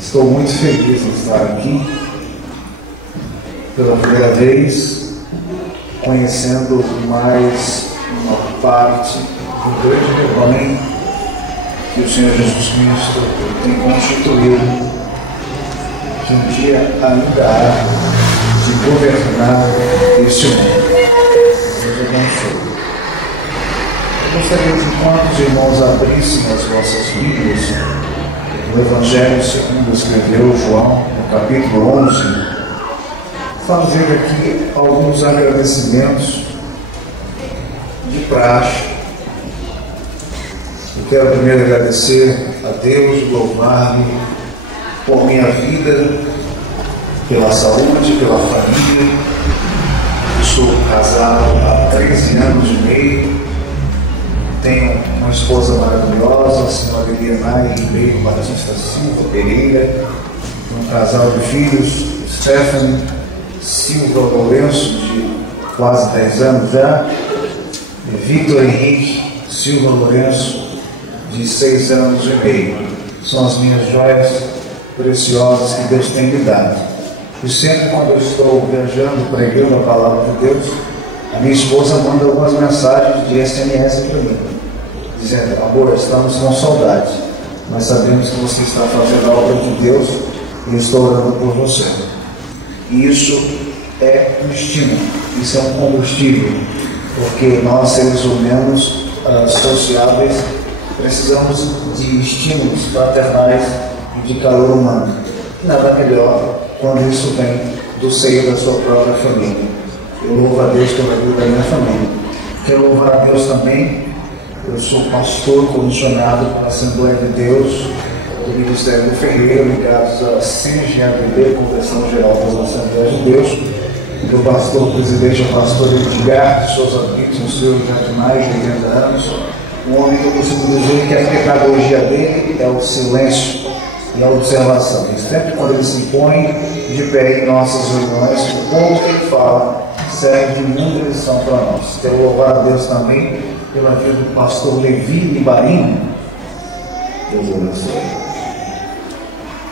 Estou muito feliz em estar aqui pela primeira vez, conhecendo mais uma parte do grande rebanho que o Senhor Jesus Cristo tem constituído, que um dia ainda há de governar este mundo. Deus abençoe. Eu gostaria de, enquanto os irmãos abrissem as vossas Bíblias, no Evangelho segundo escreveu João, no capítulo 11, fazer aqui alguns agradecimentos de praxe. Eu quero primeiro agradecer a Deus, louvar-lhe por minha vida, pela saúde, pela família. Estou casado há 13 anos e meio. Tenho uma esposa maravilhosa, a senhora Elianai Ribeiro Batista Silva Pereira, um casal de filhos, Stephanie Silva Lourenço, de quase 10 anos já, e Victor Henrique Silva Lourenço, de 6 anos e meio. São as minhas joias preciosas que Deus tem me dado. E sempre quando eu estou viajando, pregando a palavra de Deus, a minha esposa manda algumas mensagens de SMS para mim, dizendo: amor, estamos com saudade, mas sabemos que você está fazendo a obra de Deus e estou orando por você. E isso é um estímulo, isso é um combustível, porque nós, seres humanos sociáveis, precisamos de estímulos fraternais e de calor humano. E nada melhor quando isso vem do seio da sua própria família. Eu louvo a Deus pela vida da minha família. Quero louvar a Deus também. Eu sou pastor comissionado pela Assembleia de Deus do Ministério do Ferreira, ligados à CGABD, Convenção Geral das Assembleias de Deus. Meu pastor presidente é o pastor Edgar de Souza Brito, um senhor já de mais de 80 anos. Um homem que eu costumo dizer que a pedagogia dele é o silêncio e a observação. E sempre quando ele se põe de pé em nossas reuniões, o ponto que ele fala serve de muita lição para nós. Quero louvar a Deus também pela vida do pastor Levi Ibarino. Deus abençoe.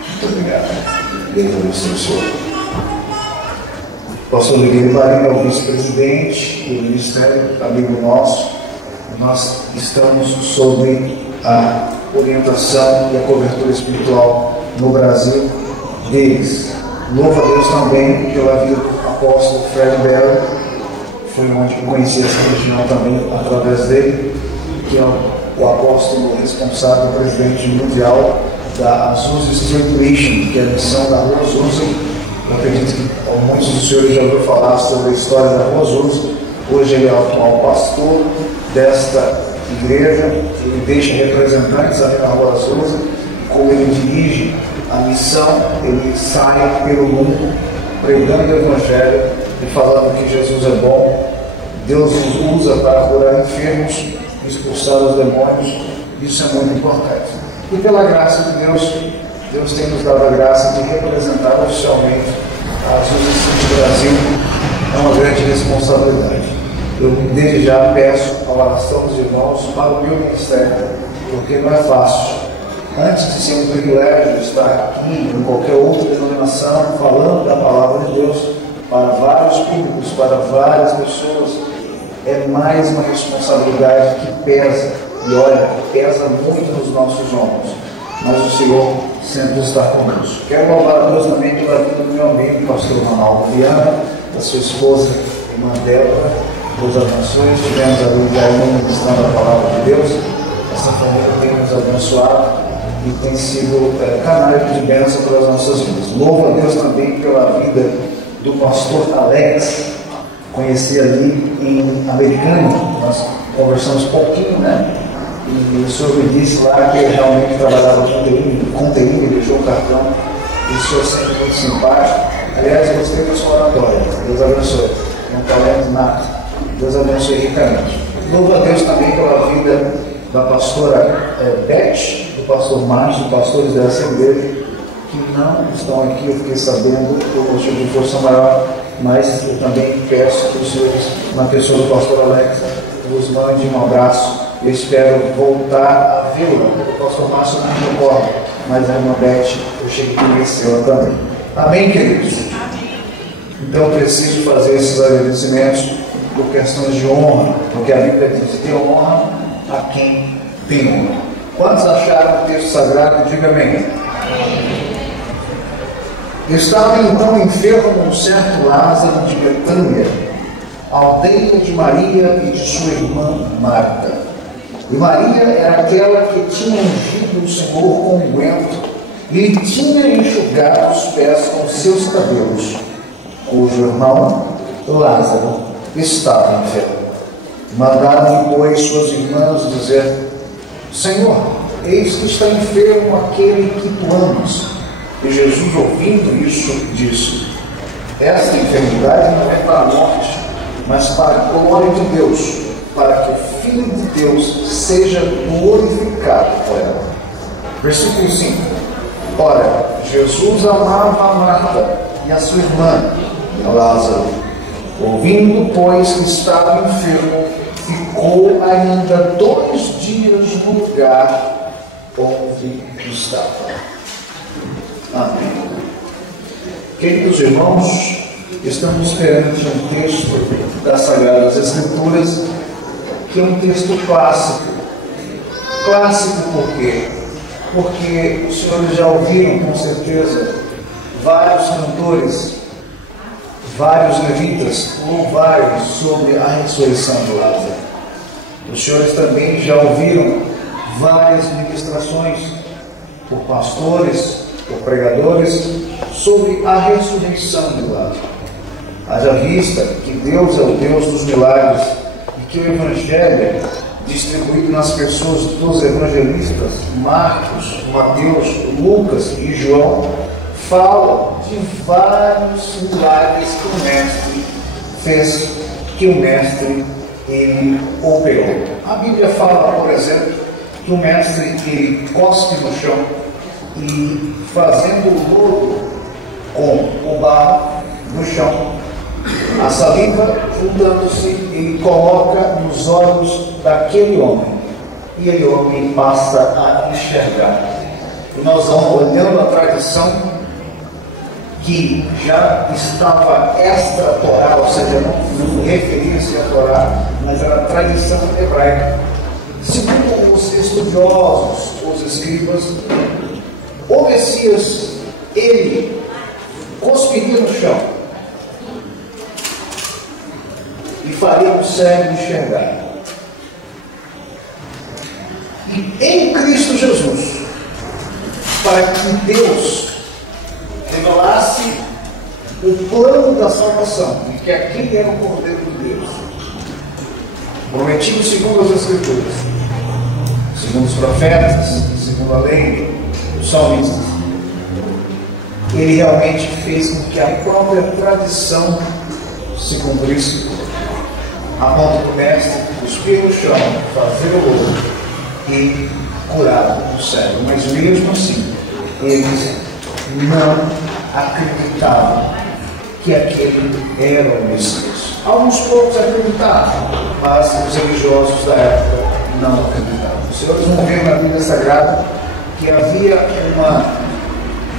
Muito obrigado. Deus abençoe o senhor. O pastor Levi Ibarino é o vice-presidente do ministério, amigo nosso. Nós estamos sob a orientação e a cobertura espiritual no Brasil deles. Louvo a Deus também pela vida do apóstolo Fred Bell. Foi onde eu conheci essa região também através dele, que é o apóstolo responsável, presidente mundial da Azusa Street Mission, que é a missão da Rua Azusa. Eu acredito que muitos dos senhores já ouviram falar sobre a história da Rua Azusa. Hoje ele é o atual pastor desta igreja. Ele deixa representantes ali na Rua Azusa. Como ele dirige a missão, ele sai pelo mundo pregando o Evangelho e falando que Jesus é bom. Deus nos usa para curar enfermos, expulsar os demônios. Isso é muito importante. E pela graça de Deus, Deus tem nos dado a graça de representar oficialmente a Azusa Street Brasil. É uma grande responsabilidade. Eu desde já peço a oração dos irmãos para o meu ministério, porque não é fácil. Antes de ser um privilégio estar aqui, em qualquer outra denominação, falando da palavra de Deus para vários públicos, para várias pessoas, é mais uma responsabilidade que pesa, e olha, pesa muito nos nossos ombros, mas o Senhor sempre está conosco. Quero louvar a Deus também pela vida do meu amigo, pastor Ronaldo Viana, da sua esposa, irmã Débora. Deus abençoe. Estivemos ali já ministrando a palavra de Deus. Essa família tem nos abençoado e tem sido canal de bênção para as nossas vidas. Louvo a Deus também pela vida do pastor Alex. Conheci ali em Americana, nós conversamos um pouquinho, né? E o senhor me disse lá que ele realmente trabalhava com TI, me deixou o cartão. E o senhor sempre muito simpático. Aliás, eu gostei da sua oratória. Deus abençoe. Não talento nada. Deus abençoe ricamente. Louvo a Deus também pela vida da pastora Beth, do pastor Márcio, pastores dessa igreja, que não estão aqui, eu fiquei sabendo, por motivo de força maior, mas eu também peço que os senhores, na pessoa do pastor Alex, nos mande um abraço. Eu espero voltar a Fila, o pastor Márcio não me recorda, mas a irmã Beth, eu cheguei a conhecê-la também. Amém, queridos? Então eu preciso fazer esses agradecimentos por questões de honra, porque a Bíblia diz: dê honra a quem tem honra. Quantos acharam o texto sagrado? Diga amém. Estava então enfermo um certo Lázaro de Betânia, aldeia de Maria e de sua irmã Marta. E Maria era aquela que tinha ungido o Senhor com unguento e lhe tinha enxugado os pés com seus cabelos, cujo irmão Lázaro estava enfermo. Mandaram-lhe, pois, suas irmãs dizer: Senhor, eis que está enfermo aquele que tu amas. E Jesus, ouvindo isso, disse: esta enfermidade não é para a morte, mas para a glória de Deus, para que o Filho de Deus seja glorificado por ela. Versículo 5. Ora, Jesus amava a Marta e a sua irmã e a Lázaro. Ouvindo, pois, que estava enfermo, ficou ainda 2 dias no lugar onde estava. Amém. Queridos irmãos, estamos perante um texto das Sagradas Escrituras que é um texto clássico. Clássico por quê? Porque os senhores já ouviram com certeza vários cantores, vários levitas louvarem sobre a ressurreição de Lázaro. Os senhores também já ouviram várias ministrações por pastores, por pregadores, sobre a ressurreição de Lázaro. Haja vista que Deus é o Deus dos milagres e que o Evangelho, distribuído nas pessoas dos evangelistas Marcos, Mateus, Lucas e João, fala de vários milagres que o Mestre fez, que o Mestre ele operou. A Bíblia fala, por exemplo, que o Mestre ele cospe no chão e, fazendo o lodo com o barro no chão, a saliva juntando-se, ele coloca nos olhos daquele homem e aquele homem passa a enxergar. E nós vamos olhando a tradição que já estava extra-toral, ou seja, não referia-se à Torá, mas era a tradição hebraica. Segundo os estudiosos, os escribas, o Messias, ele cuspiria no chão e faria o cego enxergar. E em Cristo Jesus, para que Deus revelasse o plano da salvação, e que aquele era o Cordeiro de Deus, prometido segundo as Escrituras, segundo os profetas, segundo a lei, os salmistas, ele realmente fez com que a própria tradição se cumprisse, a ponto do Mestre cuspir no chão, fazer o lodo e curar o cego. Mas mesmo assim, eles não acreditavam que aquele era o Messias. Alguns poucos acreditavam, mas os religiosos da época não acreditavam. Os senhores vão ver na Bíblia Sagrada que havia uma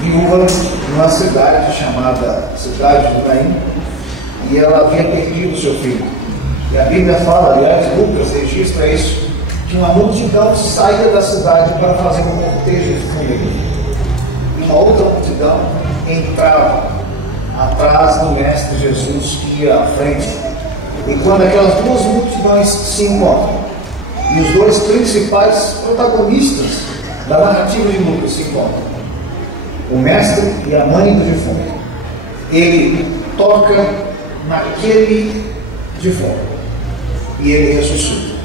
viúva numa cidade chamada Cidade de Naim, e ela havia perdido seu filho. E a Bíblia fala, aliás, Lucas registra isso, que uma multidão saía da cidade para fazer um cortejo de funeiro. E uma outra multidão entrava atrás do Mestre Jesus, que ia à frente. E quando aquelas duas multidões se encontram, e os dois principais protagonistas da narrativa de Lucas se encontram, o Mestre e a mãe do defunto, ele toca naquele defunto e ele ressuscita.